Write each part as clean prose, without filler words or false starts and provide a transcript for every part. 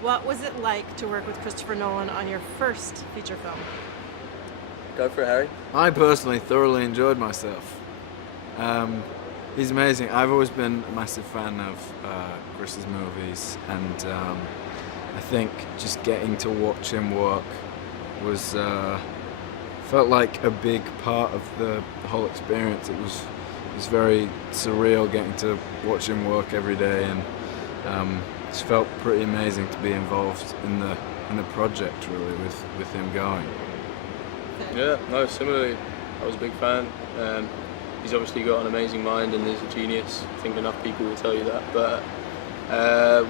What was it like to work with Christopher Nolan on your first feature film? Go for it, Harry. I personally thoroughly enjoyed myself. He's amazing. I've always been a massive fan of Chris's movies, and I think just getting to watch him work was felt like a big part of the whole experience. It was very surreal getting to watch him work every day, and it felt pretty amazing to be involved in the project, really, with him going. Yeah, no, similarly, I was a big fan. He's obviously got an amazing mind and is a genius. I think enough people will tell you that. But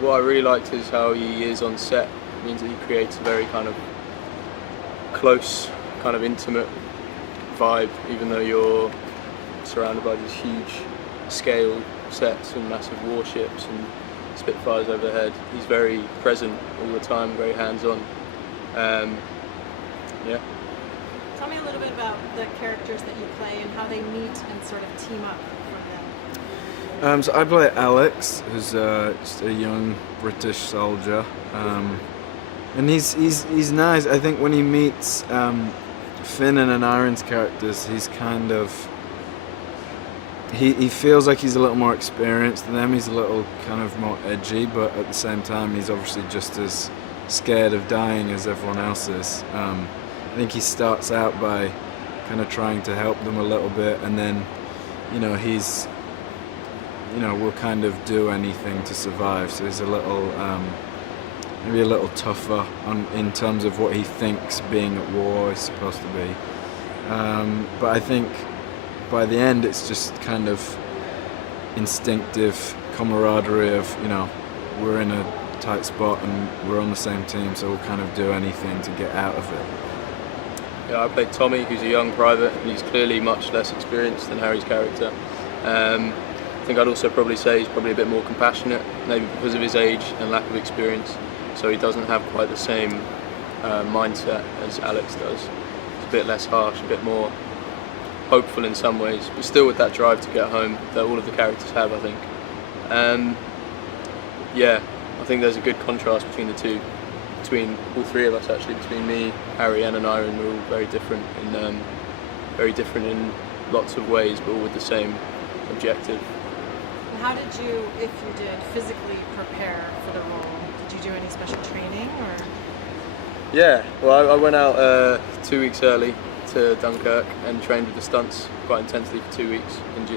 what I really liked is how he is on set. It means that he creates a very kind of close, kind of intimate vibe, even though you're surrounded by these huge scale sets and massive warships and Spitfires overhead. He's very present all the time, very hands-on. Yeah. Tell me a little bit about the characters that you play and how they meet and sort of team up for them. So I play Alex, who's just a young British soldier, and he's nice. I think when he meets Finn and Iron's characters, he's kind of he feels like he's a little more experienced than them. He's a little kind of more edgy, but at the same time, he's obviously just as scared of dying as everyone else is. I think he starts out by kind of trying to help them a little bit, and then, he's, will kind of do anything to survive. So he's a little, maybe a little tougher in terms of what he thinks being at war is supposed to be. But I think by the end, it's just kind of instinctive camaraderie of, we're in a tight spot and we're on the same team, so we'll kind of do anything to get out of it. Yeah, I played Tommy, who's a young private, and he's clearly much less experienced than Harry's character. I think I'd also probably say he's probably a bit more compassionate, maybe because of his age and lack of experience, so he doesn't have quite the same mindset as Alex does. He's a bit less harsh, a bit more hopeful in some ways, but still with that drive to get home that all of the characters have, I think. Yeah, I think there's a good contrast between the two. Between all three of us, actually, between me, Harry, and Iron, we're all very different in lots of ways, but all with the same objective. And how did you, if you did, physically prepare for the role? Did you do any special training, or? Yeah, well, I went out 2 weeks early to Dunkirk and trained with the stunts quite intensely for 2 weeks, and they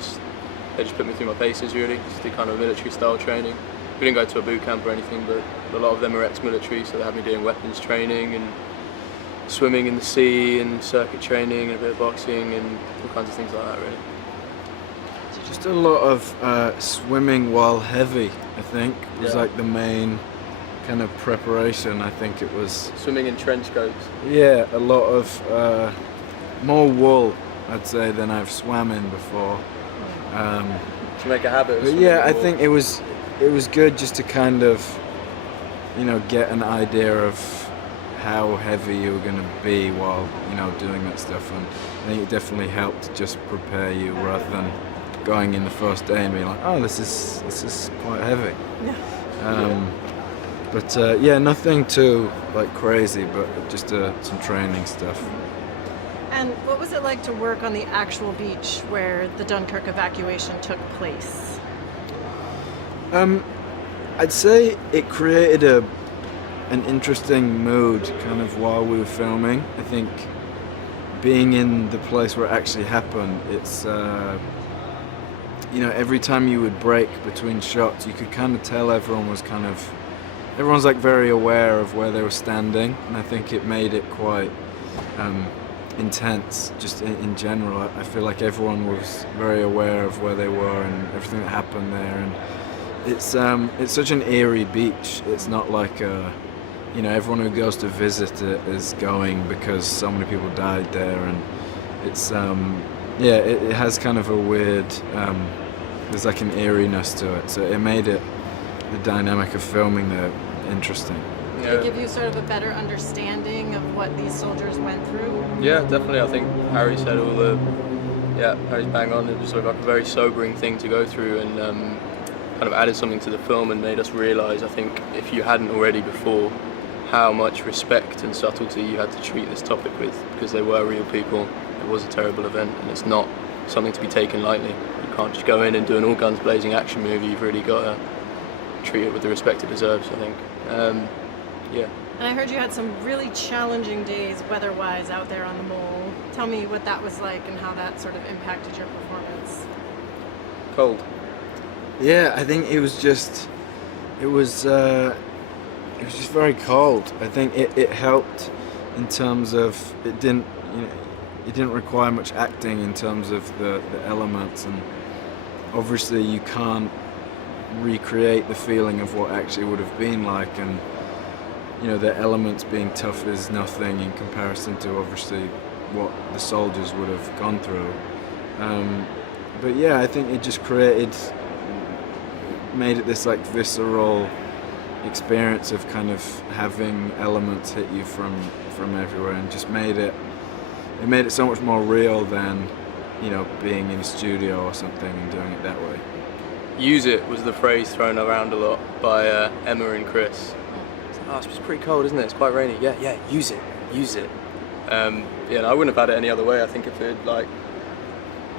just put me through my paces, really, just did kind of military style training. We didn't go to a boot camp or anything, but a lot of them are ex-military, so they had me doing weapons training and swimming in the sea and circuit training and a bit of boxing and all kinds of things like that, really. Just a lot of swimming while heavy, I think, was like the main kind of preparation. I think it was swimming in trench coats. Yeah, a lot of more wool, I'd say, than I've swam in before. To make a habit of swimming. Yeah, I think it was good just to kind of, get an idea of how heavy you were going to be while, doing that stuff. And I think it definitely helped to just prepare you rather than going in the first day and being like, oh, this is quite heavy. But nothing too crazy, but just some training stuff. And what was it like to work on the actual beach where the Dunkirk evacuation took place? I'd say it created an interesting mood kind of while we were filming. I think being in the place where it actually happened, it's every time you would break between shots, you could kind of tell everyone's very aware of where they were standing, and I think it made it quite intense just in general. I feel like everyone was very aware of where they were and everything that happened there, and it's such an eerie beach. It's not like everyone who goes to visit it is going because so many people died there, and it's it has kind of a weird there's like an eeriness to it, so it made the dynamic of filming there interesting. Did it give you sort of a better understanding of what these soldiers went through? Yeah, definitely. I think Harry said Harry's bang on. It was sort of like a very sobering thing to go through, and kind of added something to the film and made us realise, I think, if you hadn't already before, how much respect and subtlety you had to treat this topic with, because they were real people. It was a terrible event, and it's not something to be taken lightly. You can't just go in and do an all guns blazing action movie. You've really got to treat it with the respect it deserves, I think. Yeah. And I heard you had some really challenging days weather-wise out there on the mole. Tell me what that was like and how that sort of impacted your performance. Cold. Yeah, I think it was just very cold. I think it helped in terms of it didn't require much acting in terms of the elements, and obviously you can't recreate the feeling of what actually would have been like, and the elements being tough is nothing in comparison to obviously what the soldiers would have gone through. But yeah, I think it just made it this like visceral experience of kind of having elements hit you from everywhere, and just made it so much more real than being in a studio or something and doing it that way. Use it was the phrase thrown around a lot by Emma and Chris. It's pretty cold, isn't it? It's quite rainy. Yeah, use it. Yeah, and I wouldn't have had it any other way. I think if it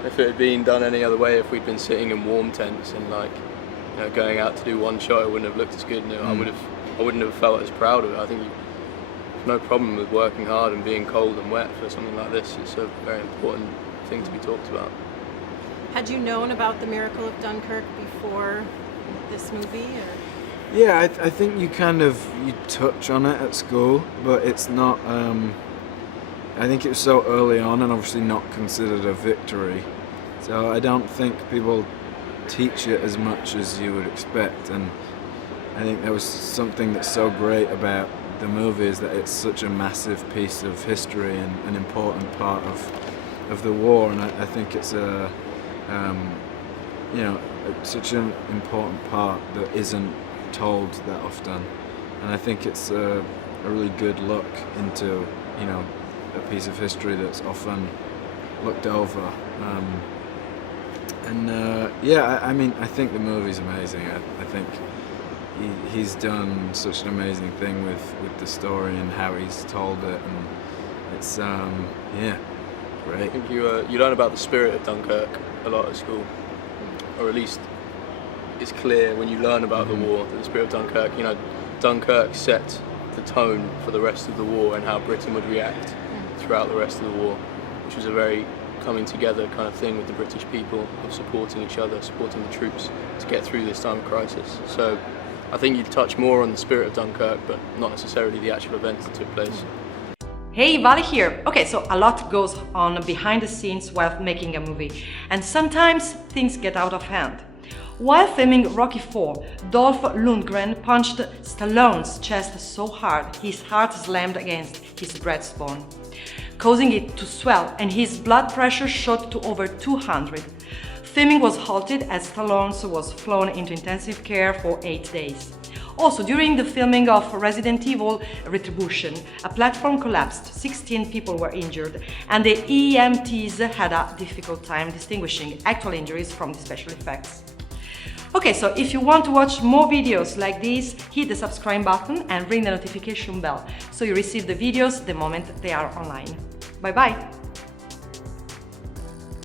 had been done any other way, if we'd been sitting in warm tents and going out to do one shot, it wouldn't have looked as good. I wouldn't have felt as proud of it. I think there's no problem with working hard and being cold and wet for something like this. It's a very important thing to be talked about. Had you known about the miracle of Dunkirk before this movie? Or? Yeah, I think you touch on it at school, but it's not. I think it was so early on and obviously not considered a victory. So I don't think people teach it as much as you would expect, and I think there was something that's so great about the movie is that it's such a massive piece of history and an important part of the war, and I think it's such an important part that isn't told that often, and I think it's a really good look into a piece of history that's often looked over. I think the movie's amazing. I think he's done such an amazing thing with the story and how he's told it, and it's great. I think you learn about the spirit of Dunkirk a lot at school, or at least it's clear when you learn about the war that the spirit of Dunkirk. Dunkirk set the tone for the rest of the war and how Britain would react throughout the rest of the war, which was a very coming together kind of thing with the British people, of supporting each other, supporting the troops to get through this time of crisis. So I think you touch more on the spirit of Dunkirk, but not necessarily the actual events that took place. Hey, Vali here. Okay, so a lot goes on behind the scenes while making a movie, and sometimes things get out of hand. While filming Rocky IV, Dolph Lundgren punched Stallone's chest so hard his heart slammed against his breastbone, causing it to swell, and his blood pressure shot to over 200. Filming was halted as Stallone was flown into intensive care for 8 days. Also, during the filming of Resident Evil Retribution, a platform collapsed, 16 people were injured, and the EMTs had a difficult time distinguishing actual injuries from the special effects. Okay, so if you want to watch more videos like these, hit the subscribe button and ring the notification bell so you receive the videos the moment they are online. Bye bye!